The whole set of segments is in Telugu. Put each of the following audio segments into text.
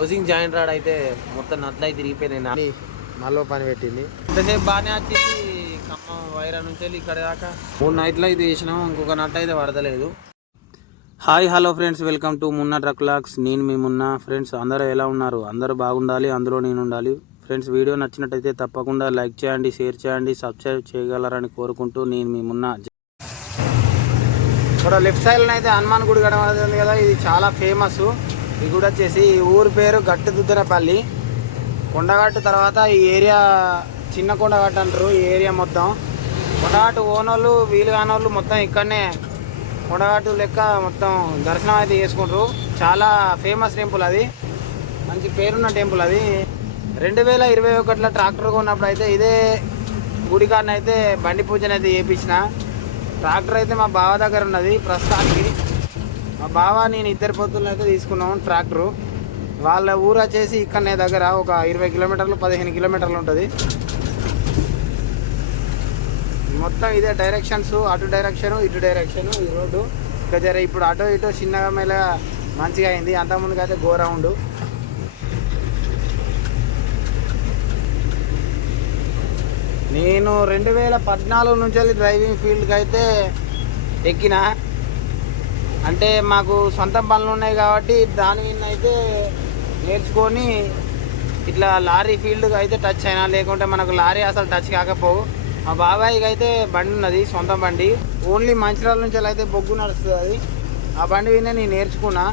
హౌసింగ్ జాయింట్ రాడ్ అయితే మొత్తం నట్లయి తిరిగిపోయినాయి. నా మళ్ళీ పని పెట్టింది. ఇంతసేపు బాగానే వచ్చింది. ఖమ్మం వైరా నుంచి వెళ్ళి ఇక్కడ దాకా మూడు నైట్లో ఇది వేసినాం ఇంకొక నట్ అయితే పడతలేదు. Hi hello friends. Welcome to Munna truck locks. నేను మీ మున్నా. ఫ్రెండ్స్ అందరూ ఎలా ఉన్నారు? అందరూ బాగుండాలి. అందులో నేను ఉండాలి. ఫ్రెండ్స్ వీడియో నచ్చినట్టయితే తప్పకుండా లైక్ చేయండి షేర్ చేయండి సబ్స్క్రైబ్ చేయగలరని కోరుకుంటూ నేను మీ మున్నా. ఇక్కడ లెఫ్ట్ సైడ్ అయితే హనుమాన్ గుడి కనబడుతుంది కదా. ఇది చాలా ఫేమస్. ఇది కూడా వచ్చేసి ఈ ఊరి పేరు గట్టుదుద్దరపల్లి కొండగట్టు తర్వాత ఈ ఏరియా చిన్న కొండగట్టు అంటారు ఈ ఏరియా మొత్తం. కొండగట్టు ఓనోళ్ళు వీలు కానోళ్ళు మొత్తం ఇక్కడనే కొండగట్టు లెక్క మొత్తం దర్శనం అయితే చేసుకుంటారు. చాలా ఫేమస్ టెంపుల్ అది. మంచి పేరున్న టెంపుల్ అది. రెండు వేల ఇరవై ఒకటిలో ట్రాక్టర్ కొన్నప్పుడు అయితే ఇదే గుడి బండి పూజనైతే చేయించిన ట్రాక్టర్ అయితే మా బావ దగ్గర ఉన్నది. ప్రస్తుతానికి మా బావ నేను ఇద్దరు పొత్తులను అయితే తీసుకున్నాం ట్రాక్టరు. వాళ్ళ ఊరు వచ్చేసి ఇక్కడనే దగ్గర ఒక ఇరవై కిలోమీటర్లు పదిహేను కిలోమీటర్లు ఉంటుంది. మొత్తం ఇదే డైరెక్షన్స్ అటు డైరెక్షన్ ఇటు డైరెక్షన్ ఈ రోడ్డు. ఇక జర ఇప్పుడు అటో ఇటో చిన్నగా మెల్లగా మంచిగా అయింది. అంతకుముందుకు అయితే గోరౌండు నేను రెండు వేల పద్నాలుగు నుంచి డ్రైవింగ్ ఫీల్డ్కి అయితే ఎక్కిన. అంటే మాకు సొంత పనులు ఉన్నాయి కాబట్టి దాని మీద అయితే నేర్చుకొని ఇట్లా లారీ ఫీల్డ్కి అయితే టచ్ అయినా లేకుంటే మనకు లారీ అసలు టచ్ కాకపోవు. మా బాబాయ్కి అయితే బండి ఉన్నది సొంత బండి. ఓన్లీ మంచిర్యాల నుంచి అయితే బొగ్గు నడుస్తుంది అది. ఆ బండి మీద నేను నేర్చుకున్నా.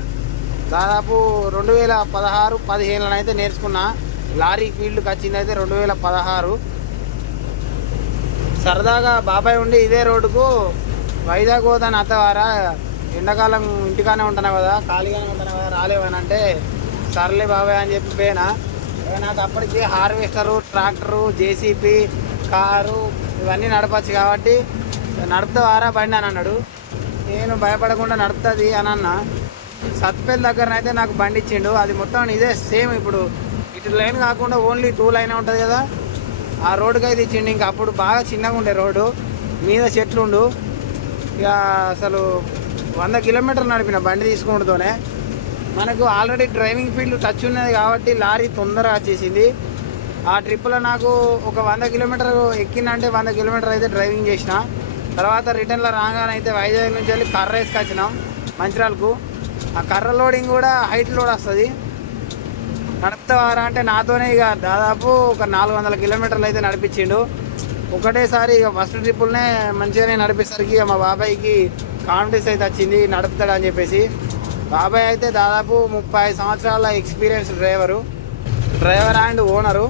దాదాపు రెండు వేల పదహారు పదిహేనులో అయితే నేర్చుకున్నా. లారీ ఫీల్డ్కి వచ్చింది అయితే రెండు వేల పదహారు. సరదాగా బాబాయ్ ఉండి ఇదే రోడ్డుకు వైజాగ్ పోతాను అత్తవారా. ఎండాకాలం ఇంటికానే ఉంటాను కదా ఖాళీగానే ఉంటాను కదా రాలేవని అంటే సర్లే బాబాయ్ అని చెప్పి పోయినా. ఇక నాకు అప్పటికి హార్వెస్టరు ట్రాక్టరు జేసీపీ కారు ఇవన్నీ నడపచ్చు కాబట్టి నడుపుతావారా బండి అని అన్నాడు. నేను భయపడకుండా నడుపుతుంది అని అన్న. సత్పేల్ దగ్గరనైతే నాకు బండి ఇచ్చిండు. అది మొత్తం ఇదే సేమ్ ఇప్పుడు. ఇటు లైన్ కాకుండా ఓన్లీ టూ లైన్ ఉంటుంది కదా. ఆ రోడ్డుకి అయితే ఇచ్చిండు. ఇంకా అప్పుడు బాగా చిన్నగా ఉండే రోడ్డు. మీద చెట్లుండు. ఇక అసలు వంద కిలోమీటర్లు నడిపిన బండి తీసుకుంటూనే మనకు ఆల్రెడీ డ్రైవింగ్ ఫీల్డ్ టచ్ ఉన్నది కాబట్టి లారీ తొందరగా వచ్చేసింది. ఆ ట్రిప్లో నాకు ఒక వంద కిలోమీటర్ ఎక్కిందంటే వంద కిలోమీటర్ అయితే డ్రైవింగ్ చేసిన. తర్వాత రిటర్న్లో రాగానే అయితే వైజాగ్ నుంచి వెళ్ళి కర్ర వేసుకొచ్చినాం మంచిర్యాలకు. ఆ కర్ర లోడింగ్ కూడా హైట్ లోడ్ వస్తుంది. నడుపుతావారా అంటే నాతోనే ఇక దాదాపు ఒక నాలుగు వందల కిలోమీటర్లు అయితే నడిపించిండు. ఒకటేసారి ఇక ఫస్ట్ ట్రిప్పులనే మంచిగానే నడిపేసరికి మా బాబాయ్కి కాన్ఫిడెన్స్ అయితే వచ్చింది నడుపుతాడు అని చెప్పేసి. బాబాయ్ అయితే దాదాపు ముప్పై సంవత్సరాల experience driver. Driver and owner.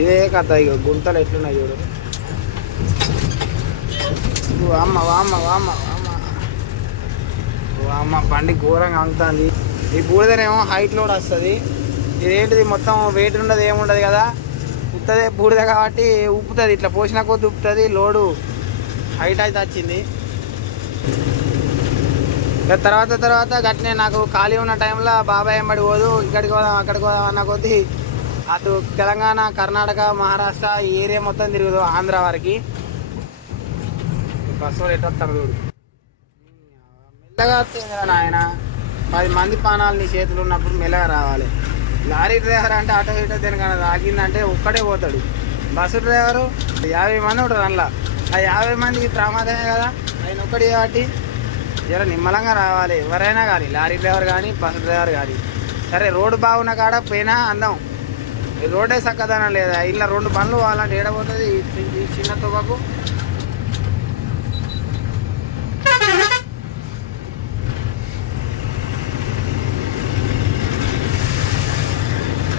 ఇదే కథ ఇక గుంతలు ఎట్లున్నాయి చూడు. వామ్మ వామ్మ వామ్మ వామ్మ వామ్మ బండి ఘోరంగా అంగుతుంది ఈ బూడిదనేమో హైట్ లోడ్ వస్తుంది. ఇదేంటిది మొత్తం వెయిట్ ఉండదు ఏముండదు కదా. ఉత్తదే బూడిద కాబట్టి ఉప్పుతుంది ఇట్లా పోసిన కొద్ది ఉప్పుతుంది లోడు. హైట్ అయితే వచ్చింది. ఇక తర్వాత తర్వాత గట్నే నాకు ఖాళీ ఉన్న టైంలో బాబాయ్ ఎంబడి పోదు ఇక్కడికి పోదాం అక్కడికి పోదాం అన్న కొద్దీ అటు తెలంగాణ కర్ణాటక మహారాష్ట్ర ఈ ఏరియా మొత్తం తిరుగుదు ఆంధ్ర వరకు. బస్సు ఎటు వస్తాను చూడు. మెల్లగా కదా నాయన. పది మంది పానాలు నీ చేతులు ఉన్నప్పుడు మెల్లగా రావాలి. లారీ డ్రైవర్ అంటే ఆటో ఇటో దేనికన్నా తాగిందంటే ఒక్కడే పోతాడు. బస్సు డ్రైవరు యాభై మంది ఉంటారు అందులో ఆ యాభై మందికి ప్రమాదమే కదా? ఆయన ఒక్కడి కాబట్టి జర నిమ్మలంగా రావాలి. ఎవరైనా కానీ లారీ డ్రైవర్ కానీ బస్సు డ్రైవర్ కానీ. సరే రోడ్డు బాగున్న కాడ పోయినా అందం. రోడ్డే చక్కదనం లేదా? ఇలా రెండు బండ్లు వాళ్ళంటే ఏడబోతుంది ఈ చిన్న తువ్వకు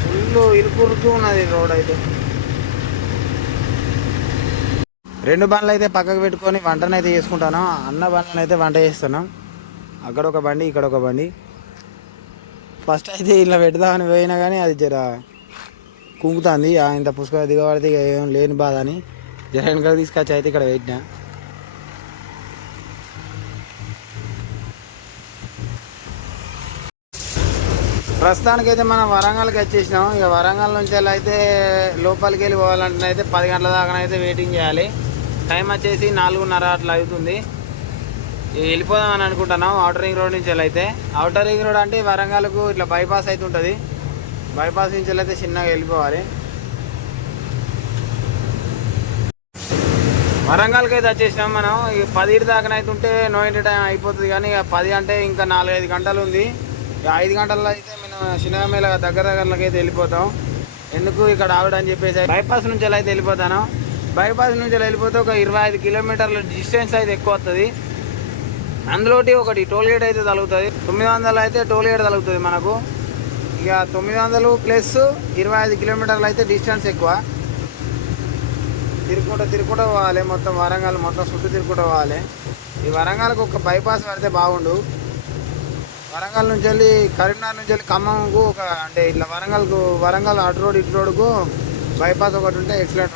ఫుల్ ఇరుకు ఉన్నది రోడ్ అయితే. రెండు బండ్లు అయితే పక్కకు పెట్టుకొని వంటనైతే అయితే చేసుకుంటాను. అన్న బండ్లను అయితే వంట చేస్తున్నాం. అక్కడ ఒక బండి ఇక్కడ ఒక బండి. ఫస్ట్ అయితే ఇలా పెడదామని పోయినా కానీ అది జర కుంగుతుంది. ఆ ఇంత పుష్కర దిగబడితే ఇక ఏం లేని బాధ అని జర వెనకాల తీసుకొచ్చి అయితే ఇక్కడ పెట్టినా. ప్రస్తుతానికైతే మనం వరంగల్కి వచ్చేసినాం. ఇక వరంగల్ నుంచి వెళ్ళి అయితే లోపలికి వెళ్ళి పోవాలంటే అయితే పది గంటల దాకా అయితే వెయిటింగ్ చేయాలి. టైం వచ్చేసి నాలుగున్నర అట్లా అవుతుంది. వెళ్ళిపోదాం అని అనుకుంటున్నాం. అవుటర్ రింగ్ రోడ్ నుంచి వెళ్ళి అయితే అవుటర్ రింగ్ రోడ్ అంటే వరంగల్కు ఇట్లా బైపాస్ అయితే ఉంటుంది బైపాస్ నుంచి వెళ్ళి అయితే చిన్నగా వెళ్ళిపోవాలి. వరంగల్కి అయితే వచ్చేసినాం మనం. ఇక పది దాకానైతే ఉంటే నో ఇంటి టైం అయిపోతుంది కానీ ఇక పది అంటే ఇంకా నాలుగైదు గంటలు ఉంది ఇక ఐదు గంటల్లో అయితే మేము సినిమా దగ్గర దగ్గరలోకి అయితే వెళ్ళిపోతాం. ఎందుకు ఇక్కడ ఆవిడ అని చెప్పేసి. బైపాస్ నుంచి అయితే వెళ్ళిపోతాను. బైపాస్ నుంచి వెళ్ళిపోతే ఒక ఇరవై ఐదు కిలోమీటర్ల డిస్టెన్స్ అయితే ఎక్కువ వస్తుంది అందులోటి ఒకటి టోల్ గేట్ అయితే తగులుతుంది. తొమ్మిది వందలు అయితే టోల్ గేట్ తగులుతుంది మనకు. ఇక తొమ్మిది వందలు ప్లస్ ఇరవై ఐదు కిలోమీటర్లు అయితే డిస్టెన్స్ ఎక్కువ. తిరుక్కుంటూ తిరుక్కుంటూ పోవాలి మొత్తం వరంగల్ మొత్తం చుట్టూ తిరుక్కుంటూ పోవాలి. ఈ వరంగల్కి ఒక బైపాస్ పడితే బాగుండు. వరంగల్ నుంచి వెళ్ళి కరీంనగర్ నుంచి వెళ్ళి ఖమ్మంకు ఒక అంటే ఇట్లా వరంగల్కు వరంగల్ అటు రోడ్ ఇటు రోడ్కు బైపాస్ ఒకటి ఉంటే ఎక్సలెంట్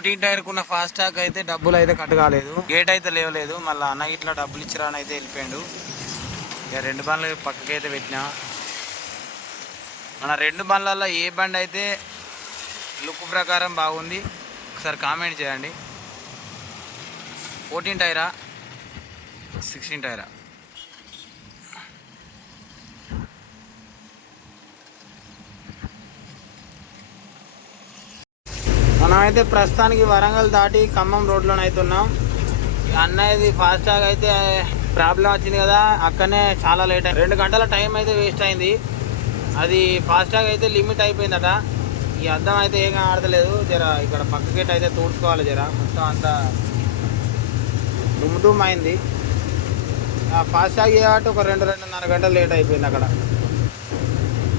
ఫోర్టీన్ టైర్ కున్న ఫాస్ట్ ట్రాక్ అయితే డబ్బులు అయితే కట్ కాలేదు. గేట్ అయితే లేవలేదు. మళ్ళీ అన్న ఇట్లా డబ్బులు ఇచ్చిరా అని అయితే వెళ్ళిపోయాడు. ఇక రెండు బండ్లు పక్కకైతే అయితే పెట్టినా. మన రెండు బండ్లలో ఏ బండి అయితే లుక్ ప్రకారం బాగుంది ఒకసారి కామెంట్ చేయండి. ఫోర్టీన్ టైరా సిక్స్టీన్ టైరా మనమైతే ప్రస్తుతానికి వరంగల్ దాటి ఖమ్మం రోడ్లోనే అయితే ఉన్నాం అన్నయ్యది ఫాస్ట్ ట్యాగ్ అయితే ప్రాబ్లం వచ్చింది కదా అక్కడనే చాలా లేట్ అయింది. రెండు గంటల టైం అయితే వేస్ట్ అయింది. అది ఫాస్ట్ ట్యాగ్ అయితే లిమిట్ అయిపోయిందట. ఈ అద్దం అయితే ఏం ఆడతలేదు జర ఇక్కడ పక్క గేట్ అయితే తూడ్చుకోవాలి జర. మొత్తం అంతా దుమ్ము అయింది. ఆ ఫాస్ట్ ట్యాగ్ కాబట్టి ఒక రెండు రెండున్నర గంటలు లేట్ అయిపోయింది అక్కడ.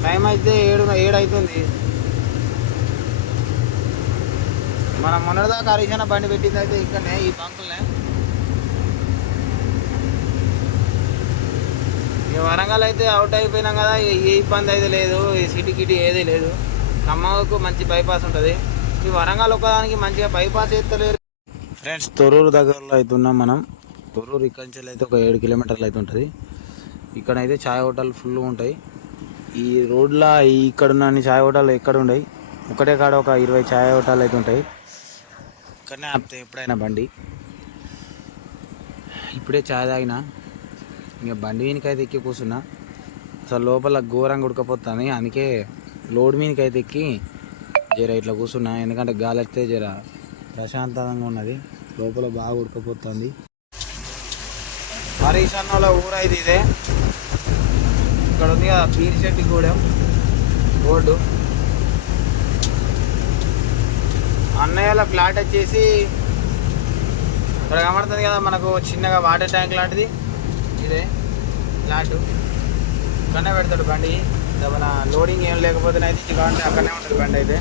టైం అయితే ఏడు ఏడు అవుతుంది మనం మొన్నటిదాకా హరిజన బండి పెట్టింది అయితే ఇక్కడనే ఈ బంకులనే. ఇక వరంగల్ అయితే అవుట్ అయిపోయినాం కదా ఏ ఇబ్బంది అయితే లేదు ఈ సిటీ కిటీ ఏదీ లేదు. ఖమ్మంకు మంచి బైపాస్ ఉంటుంది. ఈ వరంగల్ ఒకదానికి మంచిగా బైపాస్ ఎత్తలేరు ఫ్రెండ్స్ తొర్రూరు దగ్గరలో అయితే ఉన్నాం మనం. తొర్రూరు ఇక్కడి నుంచి అయితే ఒక ఏడు కిలోమీటర్లు అయితే ఉంటుంది. ఇక్కడైతే ఛాయ్ హోటల్ ఫుల్ ఉంటాయి. ఈ రోడ్ల ఇక్కడ ఉన్న ఛాయ్ హోటల్ ఎక్కడ ఉండయి? ఒకటే కాడ ఒక ఇరవై ఛాయ్ హోటల్ అయితే ఉంటాయి. ఇక్కడనే ఆపుతాయి ఎప్పుడైనా బండి? ఇప్పుడే ఛాయ్ తాగిన. ఇంకా బండి మీనికైతే ఎక్కి కూర్చున్నా. అసలు లోపల ఘోరంగా ఉడకపోతుంది. అందుకే లోడ్ మీనికైతే ఎక్కి జర ఇట్లా కూర్చున్నా. ఎందుకంటే గాలి వస్తే జర ప్రశాంతంగా ఉన్నది. లోపల బాగా ఉడకపోతుంది. హరీష్ అన్నోళ్ళ ఊరు అయితే ఇదే. ఇక్కడ ఉంది కదా పీరిశెట్టి గూడెం రోడ్డు. అన్నయ్యల ఫ్లాట్ వచ్చేసి ఇక్కడ కనబడుతుంది కదా మనకు చిన్నగా వాటర్ ట్యాంక్ లాంటిది. ఇదే ఫ్లాట్. ఇక్కడనే పెడతాడు బండి. మన లోడింగ్ ఏం లేకపోతే అయితే కావాలంటే అక్కడనే ఉంటుంది బండి అయితే.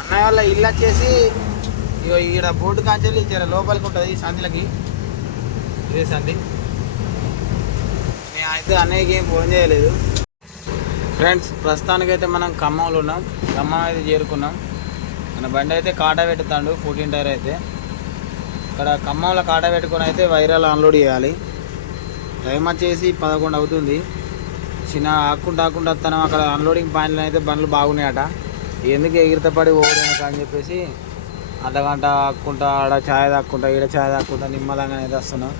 అన్నయ్య వాళ్ళ ఇల్లు వచ్చేసి ఇగో ఈడ బోర్డు కాంచెల్లి జర లోపలికి ఉంటుంది సంధిలకి ఇదే సంధి మేము అయితే అన్నయ్యకి ఏం ఫోన్ చేయలేదు. ఫ్రెండ్స్ ప్రస్తుతానికైతే మనం ఖమ్మంలో ఉన్నాం. ఖమ్మం అయితే చేరుకున్నాం. మన బండి అయితే కాటా పెట్టుతాడు ఫోర్టీన్ టైర్ అయితే. ఇక్కడ ఖమ్మంలో కాటా పెట్టుకొని అయితే వైరల్ అన్లోడ్ చేయాలి. టైం వచ్చేసి పదకొండు అవుతుంది. చిన్న ఆకుండా ఆకుండా వస్తాను అక్కడ అన్లోడింగ్ పాయింట్లు అయితే బండ్లు బాగున్నాయట. ఎందుకు ఎగిరిత పడి అని చెప్పేసి అర్ధగంట ఆక్కుంటా ఆడ ఛాయ్ తాక్కుంటా ఈడ ఛాయ్ తాక్కుంటా నిమ్మలంగా అయితే వస్తున్నాం.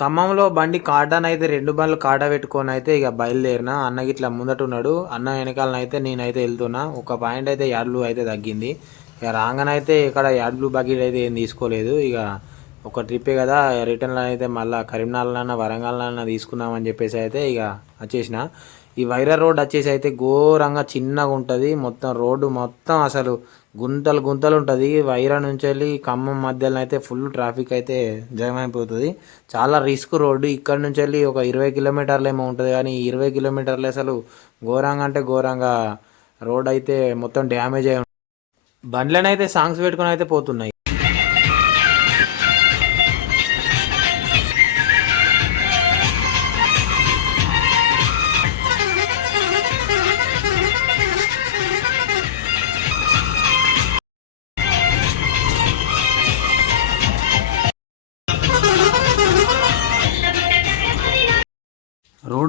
ఖమ్మంలో బండి కార్డాన్ అయితే రెండు బండ్లు కాడా పెట్టుకొని అయితే ఇక బయలుదేరిన. అన్న ఇట్లా ముందట ఉన్నాడు అన్న వెనకాలనైతే నేనైతే వెళ్తున్నా. ఒక పాయింట్ అయితే యాడ్లు అయితే తగ్గింది. ఇక రాగానైతే ఇక్కడ యాడ్లు బకెట్ అయితే ఏం తీసుకోలేదు. ఇక ఒక ట్రిప్పే కదా. రిటర్న్లో అయితే మళ్ళీ కరీంనగర్లన్నా వరంగల్నన్నా తీసుకుందామని చెప్పేసి అయితే ఇక వచ్చేసిన. ఈ వైరా రోడ్ వచ్చేసి అయితే ఘోరంగా చిన్నగా ఉంటుంది. మొత్తం రోడ్డు మొత్తం అసలు గుంతలు గుంతలు ఉంటుంది. వైరా నుంచి వెళ్ళి ఖమ్మం మధ్యలో అయితే ఫుల్ ట్రాఫిక్ అయితే జామ్ అయిపోతుంది చాలా రిస్క్ రోడ్డు ఇక్కడ నుంచి వెళ్ళి ఒక ఇరవై కిలోమీటర్లు ఏమో ఉంటుంది కానీ ఇరవై కిలోమీటర్లు అసలు ఘోరంగా అంటే ఘోరంగా రోడ్ అయితే మొత్తం డ్యామేజ్ అయి బండ్లనైతే సాంగ్స్ పెట్టుకుని అయితే పోతున్నాయి.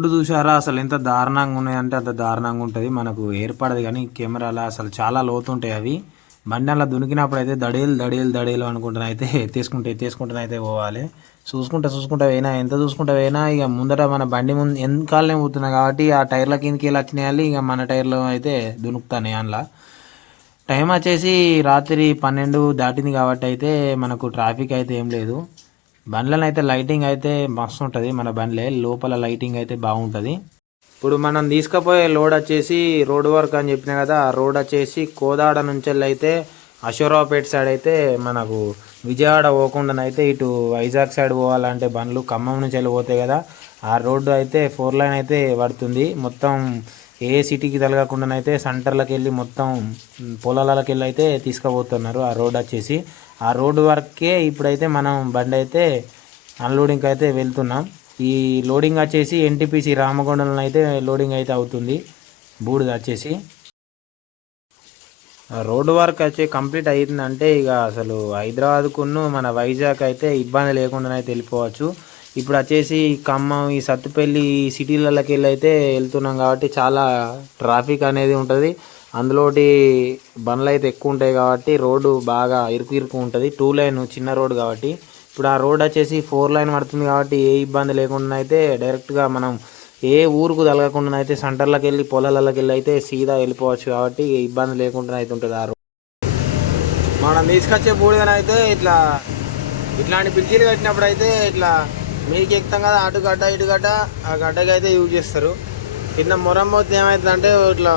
రోడ్డు చూసారా అసలు ఎంత దారుణంగా ఉన్నాయంటే అంత దారుణంగా ఉంటుంది. మనకు ఏర్పడదు కానీ కెమెరాలో అసలు చాలా లోతుంటాయి అవి. బండి అలా దునికినప్పుడు అయితే దడేలు దడేలు దడేలు అనుకుంటున్నా అయితే ఎత్తేసుకుంటే ఎత్తేసుకుంటే అయితే పోవాలి. చూసుకుంటా చూసుకుంటా పోయినా ఎంత చూసుకుంటా పోయినా ఇక ముందర మన బండి ముందు వెనకాలనే పోతున్నా కాబట్టి ఆ టైర్ల కిందకి వెళ్ళి వచ్చినాయి ఇక మన టైర్లో అయితే దునుకుతాయి అందులో. టైం వచ్చేసి రాత్రి పన్నెండు దాటింది కాబట్టి అయితే మనకు ట్రాఫిక్ అయితే ఏం లేదు. బండ్లను అయితే లైటింగ్ అయితే మస్తు ఉంటుంది మన బండ్లే. లోపల లైటింగ్ అయితే బాగుంటుంది. ఇప్పుడు మనం తీసుకుపోయే లోడ్ వచ్చేసి రోడ్ వర్క్ అని చెప్పిన కదా ఆ రోడ్ వచ్చేసి కోదాడ నుంచి వెళ్ళి అయితే అశోరావుపేట సైడ్ అయితే మనకు విజయవాడ పోకుండానైతే ఇటు వైజాగ్ సైడ్ పోవాలంటే బండ్లు ఖమ్మం నుంచి వెళ్ళి పోతాయి కదా. ఆ రోడ్డు అయితే ఫోర్ లైన్ అయితే పడుతుంది. మొత్తం ఏ సిటీకి తలగకుండానైతే సెంటర్లకు వెళ్ళి మొత్తం పొలాలకు వెళ్ళి అయితే తీసుకుపోతున్నారు ఆ రోడ్ వచ్చేసి. ఆ రోడ్డు వరకే ఇప్పుడైతే మనం బండి అయితే అన్లోడింగ్కి అయితే వెళ్తున్నాం. ఈ లోడింగ్ వచ్చేసి ఎన్టీపీసీ రామగుండంలో అయితే లోడింగ్ అయితే అవుతుంది. బూడిద వచ్చేసి. రోడ్డు వర్క్ వచ్చి కంప్లీట్ అయిందంటే ఇక అసలు హైదరాబాద్కును మన వైజాగ్ అయితే ఇబ్బంది లేకుండా అయితే వెళ్ళిపోవచ్చు. ఇప్పుడు వచ్చేసి ఖమ్మం ఈ సత్తుపల్లి ఈ సిటీలలోకి వెళ్ళి అయితే వెళ్తున్నాం కాబట్టి చాలా ట్రాఫిక్ అనేది ఉంటుంది. అందులోటి బండ్లు అయితే ఎక్కువ ఉంటాయి కాబట్టి రోడ్డు బాగా ఇరుకు ఇరుకు ఉంటుంది. టూ లైన్ చిన్న రోడ్ కాబట్టి. ఇప్పుడు ఆ రోడ్ వచ్చేసి ఫోర్ లైన్ పడుతుంది కాబట్టి ఏ ఇబ్బంది లేకుండా అయితే డైరెక్ట్గా మనం ఏ ఊరుకు తలగకుండా అయితే సెంటర్లకు వెళ్ళి పొలాలకు వెళ్ళి అయితే సీదా వెళ్ళిపోవచ్చు కాబట్టి ఏ ఇబ్బంది లేకుండా అయితే ఉంటుంది ఆ రోడ్. మనం తీసుకొచ్చే బూడిదనైతే ఇట్లా ఇట్లాంటి పిల్చీలు కట్టినప్పుడు అయితే ఇట్లా మీకు ఎక్కుతాం కదా అటు గడ్డ ఇటు గడ్డ ఆ గడ్డకి అయితే యూజ్ చేస్తారు. కింద మొరం పోతే ఏమవుతుందంటే ఇట్లా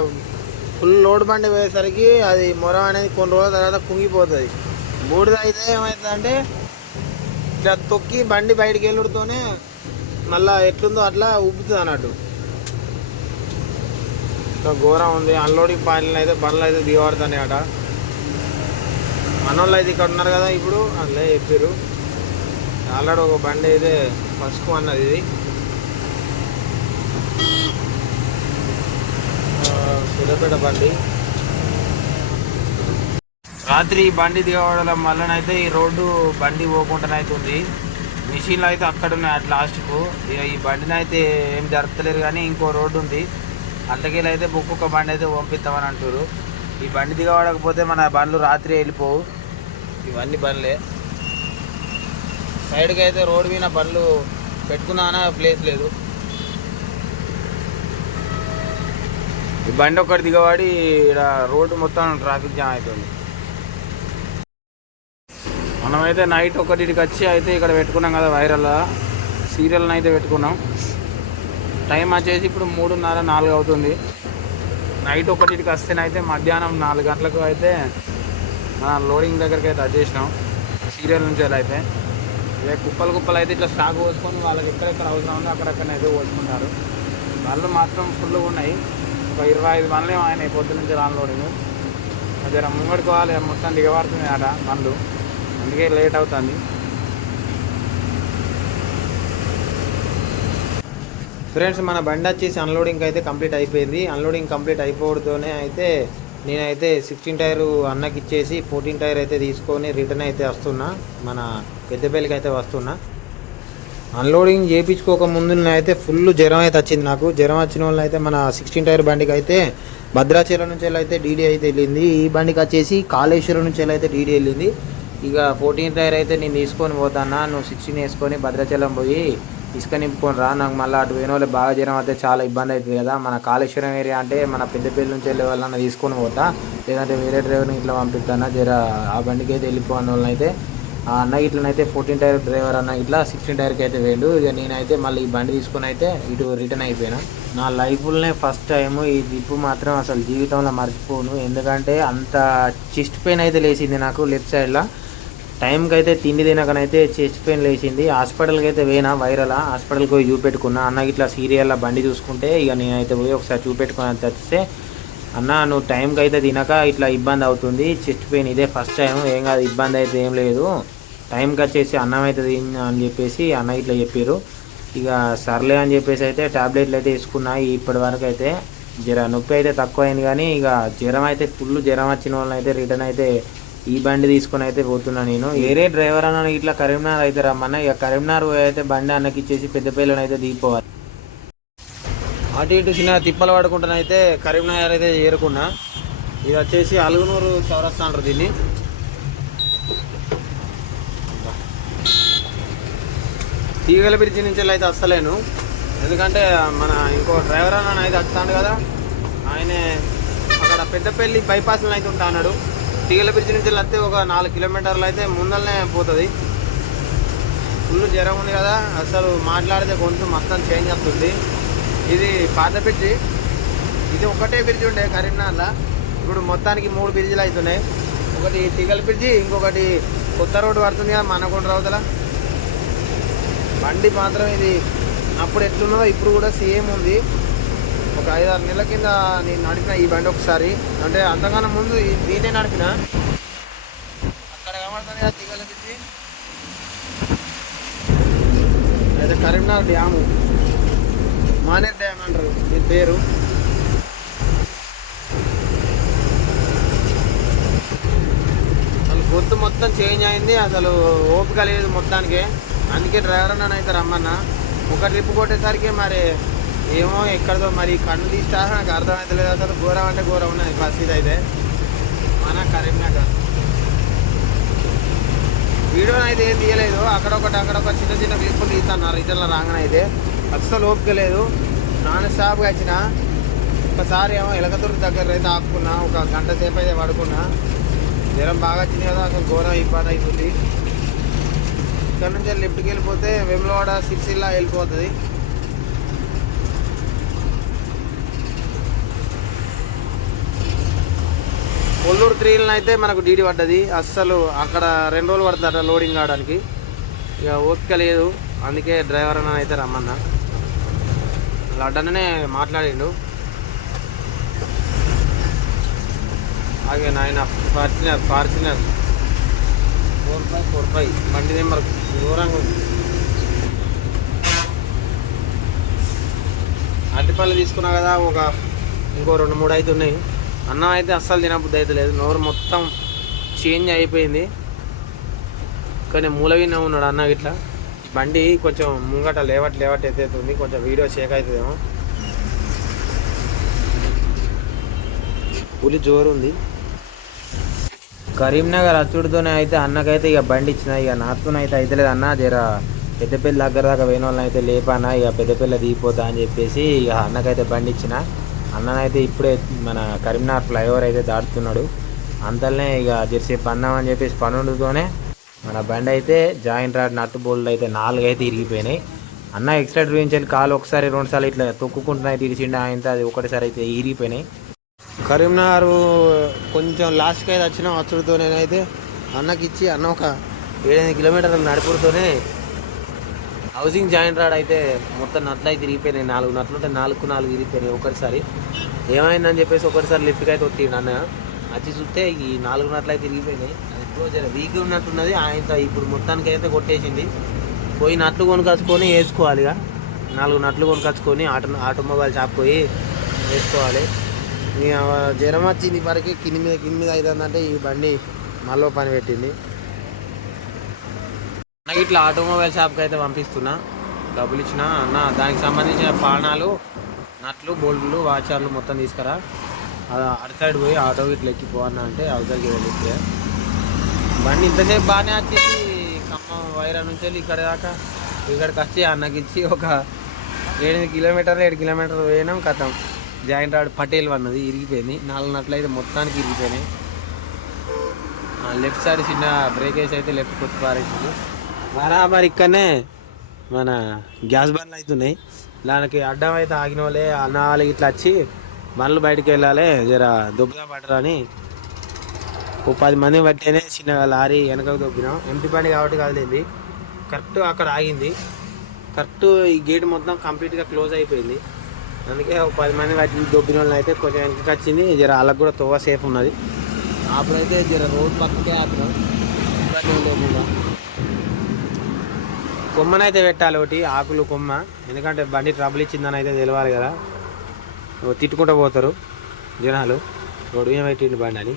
ఫుల్ లోడ్ బండి పోయేసరికి అది మొరం అనేది కొన్ని రోజుల తర్వాత కుంగిపోతుంది. బూడిద అయితే ఏమవుతుందంటే ఇట్లా తొక్కి బండి బయటికి వెళ్ళుడుతోనే మళ్ళా ఎట్లుందో అట్లా ఉబ్బుతుంది అన్నట్టు. ఇంకా ఘోరం ఉంది. అన్లోడింగ్ పాయింట్లు అయితే బండ్లు అయితే దిగబడుతున్నాయి అట. మనోళ్ళు అయితే ఇక్కడ ఉన్నారు కదా ఇప్పుడు అట్లే చెప్పారు ఆల్రెడీ ఒక బండి అయితే పసుపు అన్నది ఇది. సూర్యాపేట బండి. రాత్రి ఈ బండి దిగవడం వల్లనైతే ఈ రోడ్డు బండి పోకుండానైతే ఉంది మిషన్లు అయితే అక్కడ ఉన్నాయి అట్ లాస్ట్కు. ఇక ఈ బండిని అయితే ఏం జరపలేరు కానీ ఇంకో రోడ్డు ఉంది అంతకెళ్ళి అయితే ఒక్కొక్క బండి అయితే పంపిస్తామని అంటారు ఈ బండి దిగబడకపోతే మన బండ్లు రాత్రి వెళ్ళిపోవు. ఇవన్నీ బండ్లే. సైడ్కి అయితే రోడ్ మీద బండ్లు పెట్టుకున్నానా? ప్లేస్ లేదు. ఈ బండి ఒకటి దిగబడి ఇక్కడ రోడ్డు మొత్తం ట్రాఫిక్ జామ్ అవుతుంది మనమైతే నైట్ ఒకటికి వచ్చి అయితే ఇక్కడ పెట్టుకున్నాం కదా వైరల్. సీరియల్ని అయితే పెట్టుకున్నాం. టైం వచ్చేసి ఇప్పుడు మూడున్నర నాలుగు అవుతుంది. నైట్ ఒకటికి వస్తేనైతే మధ్యాహ్నం నాలుగు గంటలకు అయితే మన లోడింగ్ దగ్గరికి అయితే వచ్చేసినాం. సీరియల్ నుంచి అయితే. ఇక కుప్పలు కుప్పలు అయితే ఇట్లా స్టాక్ పోసుకొని వాళ్ళకి ఎక్కడెక్కడ అవసరం ఉందో అక్కడక్కడ అయితే పోసుకుంటారు. వాళ్ళు మాత్రం ఫుల్గా ఉన్నాయి. ఒక ఇరవై ఐదు బండ్లు ఆయన పొద్దు నుంచి అన్లోడింగ్ అదే ముంగడుకోవాలి మొత్తం దిగబడుతుంది అట బండ్లు. అందుకే లేట్ అవుతుంది. ఫ్రెండ్స్ మన బండి వచ్చేసి అన్లోడింగ్ అయితే కంప్లీట్ అయిపోయింది. అన్లోడింగ్ కంప్లీట్ అయిపోవడంతోనే అయితే నేనైతే సిక్స్టీన్ టైర్ అన్నకి ఇచ్చేసి ఫోర్టీన్ టైర్ అయితే తీసుకొని రిటర్న్ అయితే వస్తున్నా. మన పెద్దపల్లికి అయితే వస్తున్నా. అన్లోడింగ్ చేయించుకోక ముందు అయితే ఫుల్ జ్వరం అయితే వచ్చింది నాకు. జ్వరం వచ్చిన వాళ్ళు అయితే మన సిక్స్టీన్ టైర్ బండికి అయితే భద్రాచలం నుంచి అయితే డీడీ అయితే వెళ్ళింది. ఈ బండికి వచ్చేసి కాళేశ్వరం నుంచి అయితే డీడీ వెళ్ళింది. ఇక ఫోర్టీన్ టైర్ అయితే నేను తీసుకొని పోతానా నువ్వు సిక్స్టీన్ వేసుకొని భద్రాచలం పోయి ఇసుక నింపుకొని రా. నాకు మళ్ళీ అటు పోయిన వాళ్ళు బాగా జ్వరం అయితే చాలా ఇబ్బంది అవుతుంది కదా. మన కాళేశ్వరం ఏరియా అంటే మన పెద్దపల్లి నుంచి వెళ్ళే వాళ్ళన్నా తీసుకొని పోతా. లేదంటే వేరే డ్రైవర్ని ఇట్లా పంపిస్తానా. జర ఆ బండికి అయితే వెళ్ళిపోయిన వాళ్ళని అయితే అన్న ఇట్లనైతే ఫోర్టీన్ టైర్ డ్రైవర్ అన్న ఇట్లా సిక్స్టీన్ టైర్కి అయితే వేయండు. ఇక నేనైతే మళ్ళీ ఈ బండి తీసుకొని అయితే ఇటు రిటర్న్ అయిపోయినా. నా లైఫ్లోనే ఫస్ట్ టైం ఈ దిప్పు మాత్రం అసలు జీవితంలో మర్చిపోను. ఎందుకంటే అంత చెస్ట్ పెయిన్ అయితే లేచింది నాకు లెఫ్ట్ సైడ్లో టైంకి అయితే తిండి తినకనైతే చెస్ట్ పెయిన్ లేచింది. హాస్పిటల్కి అయితే పోయినా వైరల్ హాస్పిటల్కి పోయి చూపెట్టుకున్నా. అన్న ఇట్లా సీరియల్లో బండి చూసుకుంటే ఇక నేనైతే పోయి ఒకసారి చూపెట్టుకుని తెస్తే అన్న నువ్వు టైంకి అయితే తినక ఇట్లా ఇబ్బంది అవుతుంది. చెస్ట్ పెయిన్ ఇదే ఫస్ట్ టైం ఏం కాదు ఇబ్బంది అయితే ఏం లేదు. టైంకి వచ్చేసి అన్నం అయితే తిన్న అని చెప్పేసి అన్న ఇట్లా చెప్పారు ఇక సర్లే అని చెప్పేసి అయితే టాబ్లెట్లు అయితే వేసుకున్నా ఇప్పటి వరకు అయితే. జ్వర నొప్పి అయితే తక్కువ అయింది కానీ ఇక జ్వరం అయితే ఫుల్ జ్వరం వచ్చిన వాళ్ళని అయితే రిటర్న్ అయితే ఈ బండి తీసుకొని అయితే పోతున్నా నేను. వేరే డ్రైవర్ అన్న ఇట్లా కరీంనగర్ అయితే రమ్మన్నా. ఇక కరీంనగర్ పోయి అయితే బండి అన్నకి ఇచ్చేసి పెద్దపల్లిని అయితే దిగిపోవాలి. అటు ఇటు చిన్న తిప్పలు పడుకుంటానైతే కరీంనగర్ అయితే చేరుకున్నా ఇది వచ్చేసి అలుగునూరు చౌరస్తా అంటారు దీన్ని. తీగల బ్రిడ్జి నుంచి అయితే వస్తలేను. ఎందుకంటే మన ఇంకో డ్రైవర్ అన్న అయితే వస్తాడు కదా. ఆయనే అక్కడ పెద్దపల్లి బైపాస్లో అయితే ఉంటా అన్నాడు. తీగల బ్రిడ్జి నుంచి వస్తే ఒక నాలుగు కిలోమీటర్లు అయితే ముందరనే పోతుంది. ఫుల్ జ్వరం ఉంది కదా. అసలు మాట్లాడితే కొంచెం మొత్తం చేంజ్ అవుతుంది. ఇది పాత బ్రిడ్జి ఇది ఒకటే బ్రిడ్జి ఉండే కరీంనగర్లో. ఇప్పుడు మొత్తానికి మూడు బ్రిడ్జిలు అవుతున్నాయి ఒకటి తిగల్ బ్రిడ్జి ఇంకొకటి కొత్త రోడ్డు పడుతుంది కదా మనకొండ రవతల బండి మాత్రం ఇది అప్పుడు ఎట్లున్నదో ఇప్పుడు కూడా సేమ్ ఉంది. ఒక ఐదారు నెలల కింద నేను నడిపిన ఈ బండి ఒకసారి. అంటే అంతకన్నా ముందు ఈ- నడిపిన. అక్కడ కనబడుతుంది కదా తిగల బ్రిడ్జి అయితే కరీంనగర్ డ్యాము. మానేర్ డ్యామ్ అంటారు. దీని పేరు? అసలు గొంతు మొత్తం చేంజ్ అయింది. అసలు ఓపిక లేదు మొత్తానికి. అందుకే డ్రైవర్ నన్ను అయితే రమ్మన్నా. ఒక ట్రిప్ కొట్టేసరికి మరి ఏమో ఎక్కడదో మరి కన్ను తీస్తా నాకు అర్థమవుతలేదు అసలు ఘోరం అంటే ఘోరం ఉన్నది పరిస్థితి అయితే. మన కరీంనగర్. వీడియో అయితే ఏం తీయలేదు. అక్కడొకటి అక్కడొక చిన్న చిన్న క్లిప్పులు తీస్తాను. రిటర్న్లో రాగానే అయితే. అస్సలు ఓపిక లేదు. నాన్ స్టాప్గా వచ్చిన ఒకసారి ఏమో ఎలకతూరు దగ్గర అయితే ఆపుకున్నా. ఒక గంట సేపు అయితే పడుకున్నా. జ్వరం బాగా వచ్చింది కదా అసలు ఘోరం ఇబ్బంది అవుతుంది. ఇక్కడ నుంచి లిఫ్ట్కి వెళ్ళిపోతే వెమ్లవాడ సిరిసిల్లా వెళ్ళిపోతుంది. కొల్లూరు త్రీలను అయితే మనకు డీడీ పడ్డది. అస్సలు అక్కడ రెండు రోజులు పడుతుందట లోడింగ్ కావడానికి. ఇక ఓపిక లేదు. అందుకే డ్రైవర్ అని అయితే రమ్మన్నా. లడ్డననే మాట్లాడిండు. అలాగే నాయన Fortuner Fortuner four five four five. బండి నెంబర్ దూరంగా ఉంది. అరటిపళ్ళు తీసుకున్నా కదా ఒక ఇంకో రెండు మూడు అయితే ఉన్నాయి. అన్నం అయితే అస్సలు తినబుద్ధి అయితే లేదు. నోరు మొత్తం చేంజ్ అయిపోయింది. కానీ మూలవిన ఉన్నాడు అన్న ఇట్లా బండి కొంచెం ముంగట లేవట్ లేవట్ ఎత్తేస్తుంది కొంచెం వీడియో షేక్ అవుతుందేమో. పులి జోరు ఉంది. కరీంనగర్ అచ్చుడితోనే అయితే అన్నకైతే ఇక బండి ఇచ్చిన ఇక నాతోనైతే అయితే లేదు అన్న జర పెద్దపల్లి దగ్గర దాకా పోయిన వాళ్ళని అయితే లేపానా ఇక పెద్దపల్లి దిగిపోతా అని చెప్పేసి ఇక అన్నకైతే బండి ఇచ్చిన. అన్ననైతే ఇప్పుడే మన కరీంనగర్ ఫ్లైఓవర్ అయితే దాటుతున్నాడు. అంతలోనే ఇక జెర్సేపు అన్నాం అని చెప్పేసి పనులతోనే మన బండి అయితే జాయింట్ రాడ్ నట్టు బోల్డ్ అయితే నాలుగు అయితే ఇరిగిపోయినాయి. అన్న ఎక్స్ట్రా డ్రీవించాలి కాలు ఒకసారి రెండు సార్లు ఇట్లా తొక్కుకుంటున్నాయి తీరిచిండు ఆయన అది ఒకటిసారి అయితే ఇరిగిపోయినాయి. కరీంనగర్ కొంచెం లాస్ట్కి అయితే వచ్చిన వచ్చుడితో నేనైతే అన్నకి ఇచ్చి అన్న ఒక ఏడెనిమిది కిలోమీటర్ల నడుపుడుతోనే హౌసింగ్ జాయింట్ రాడ్ అయితే మొత్తం నట్లు అయితే తిరిగిపోయినాయి నాలుగు నట్లు ఉంటే నాలుగు నాలుగు తిరిగిపోయినాయి ఒకటిసారి ఏమైందని చెప్పేసి ఒకటిసారి లిఫ్ట్కి అయితే కొట్టిండు అన్న. వచ్చి చూస్తే ఈ నాలుగు నట్లు అయితే తిరిగిపోయినాయి జర వీక్ ఉన్నట్టున్నది. ఆయన ఇప్పుడు మొత్తానికి అయితే కొట్టేసింది. పోయి నట్లు కొనుకొచ్చుకొని వేసుకోవాలి ఇక నాలుగు నట్లు కొనుకొచ్చుకొని ఆటో ఆటోమొబైల్ షాప్ పోయి వేసుకోవాలి. జ్వరం వచ్చింది వరకు కింది మీద కింది మీద అవుతుందంటే ఈ బండి మళ్ళీ పని పెట్టింది. నాకు ఇట్లా ఆటోమొబైల్ షాప్కి అయితే పంపిస్తున్నా. డబ్బులు ఇచ్చిన అన్న దానికి సంబంధించిన పానాలు నట్లు బోల్ట్లు వాచర్లు మొత్తం తీసుకురా. అది అటు సైడ్ పోయి ఆటో ఇట్లా ఎక్కిపో అన్న అంటే అవతలకి వెళ్ళిస్తే బండి ఇంతసేపు బాగానే వచ్చేసి ఖమ్మం వైరా నుంచి వెళ్ళి ఇక్కడ దాకా ఇక్కడికి వచ్చి అన్నకి ఇచ్చి ఒక ఏడు కిలోమీటర్లు ఏడు కిలోమీటర్లు పోయినాం కథం. జాయింట్ రాడ్ పటేల్ అన్నది ఇరిగిపోయింది. నాలుగు అయితే మొత్తానికి ఇరిగిపోయినాయి. లెఫ్ట్ సైడ్ చిన్న బ్రేకేజ్ అయితే లెఫ్ట్ కొట్టి పారేసింది. బరాబర్ ఇక్కడనే మన గ్యాస్ బండ్లు అవుతున్నాయి. దానికి అడ్డం అయితే ఆగిన వాళ్ళే అన్న వాళ్ళకి ఇట్లా వచ్చి బండ్లు బయటికి వెళ్ళాలి జర దుబ్బగా పడరని ఓ పది మంది పట్టేనే చిన్న లారీ వెనకకు దొబ్బినాం. ఎంపీ బండి కాబట్టి కదిలింది. కరెక్ట్ అక్కడ ఆగింది. కరెక్ట్ ఈ గేట్ మొత్తం కంప్లీట్గా క్లోజ్ అయిపోయింది. అందుకే ఒక పది మంది వాటిని దొబ్బిన వాళ్ళని అయితే కొంచెం వెనకకి వచ్చింది. జర వాళ్ళకి కూడా తోవ సేఫ్ ఉన్నది. అప్పుడైతే జర రోడ్ పక్కకే ఆపినాం. కొమ్మనైతే పెట్టాలి ఒకటి ఆకులు కొమ్మ. ఎందుకంటే బండి ట్రబుల్ ఇచ్చిందని అయితే తెలియాలి కదా. తిట్టుకుంటూ పోతారు జనాలు. రోడ్డు మీద పెట్టిండు బండి అని.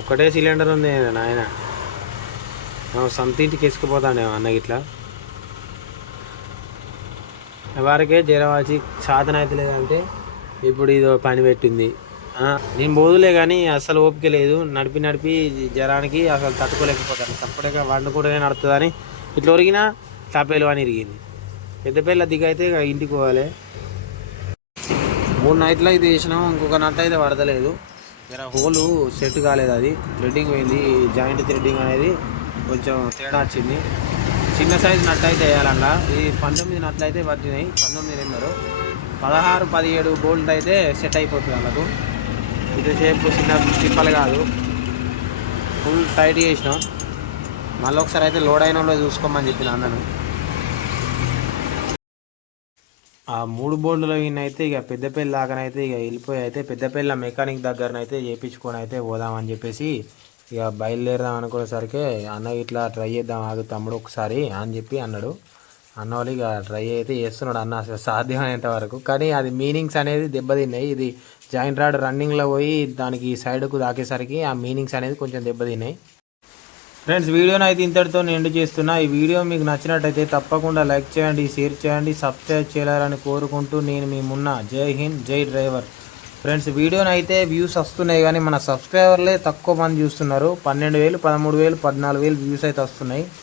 ఒకటే సిలిండర్ ఉంది నాయన. సొంత ఇంటికి అన్న ఇట్లా. వారికే జ్వరం వచ్చి సాధన అయితే ఇప్పుడు ఇది పని పెట్టింది. నేను బోదులే కానీ అసలు ఓపిక లేదు. నడిపి నడిపి జ్వరానికి అసలు తట్టుకోలేకపోతాను. తప్పటిగా వండుకుంటూనే నడుతుందని ఇట్లా ఒరిగినా తప్పేలు అని ఇరిగింది. పెద్ద దిగ దిగైతే ఇక ఇంటికి పోవాలి. మూడు నైట్లో అయితే వేసినాం ఇంకొక నట్ అయితే పడతలేదు. జర హోలు సెట్ కాలేదు అది. థ్రెడ్డింగ్ పోయింది. జాయింట్ థ్రెడ్డింగ్ అనేది కొంచెం తేడా వచ్చింది. చిన్న సైజు నట్ అయితే వేయాలన్నా. ఇది పంతొమ్మిది నట్లు అయితే పట్టినాయి. పంతొమ్మిది రెండు పదహారు పదిహేడు బోల్ట్ అయితే సెట్ అయిపోతుంది వాళ్ళకు ఇది షేప్ చిన్న తిప్పలు కాదు. ఫుల్ టైట్ చేసినాం. మళ్ళీ ఒకసారి అయితే లోడ్ అయిన వాళ్ళు చూసుకోమని చెప్పిన అన్నను. ఆ మూడు బోర్డుల అయితే ఇక పెద్దపల్లి దాకానైతే ఇక వెళ్ళిపోయి అయితే పెద్దపల్లి మెకానిక్ దగ్గరనైతే చేయించుకొని అయితే పోదామని చెప్పేసి ఇక బయలుదేరదాం అనుకునేసరికి అన్న ఇట్లా ట్రై చేద్దాం ఆగు తమ్ముడు ఒకసారి అని చెప్పి అన్నాడు. అన్న వాళ్ళు ఇక ట్రై అయితే చేస్తున్నాడు అన్న అసలు సాధ్యమైనంత వరకు. కానీ అది మీనింగ్స్ అనేది దెబ్బతిన్నాయి. ఇది జాయింట్ రాడ్ రన్నింగ్లో పోయి దానికి సైడ్కు దాకేసరికి ఆ మీనింగ్స్ అనేది కొంచెం దెబ్బతిన్నాయి. ఫ్రెండ్స్ వీడియోని అయితే ఇంతటితో ఎండ్ చేస్తున్నా. ఈ వీడియో మీకు నచ్చినట్టయితే తప్పకుండా లైక్ చేయండి షేర్ చేయండి సబ్స్క్రైబ్ చేయాలని కోరుకుంటూ నేను మీ మున్న. జై హింద్ జై డ్రైవర్. ఫ్రెండ్స్ వీడియోని అయితే వ్యూస్ వస్తున్నాయి కానీ మన సబ్స్క్రైబర్లే తక్కువ మంది చూస్తున్నారు. పన్నెండు వేలు పదమూడు వేలు పద్నాలుగు వేలు వ్యూస్ అయితే వస్తున్నాయి.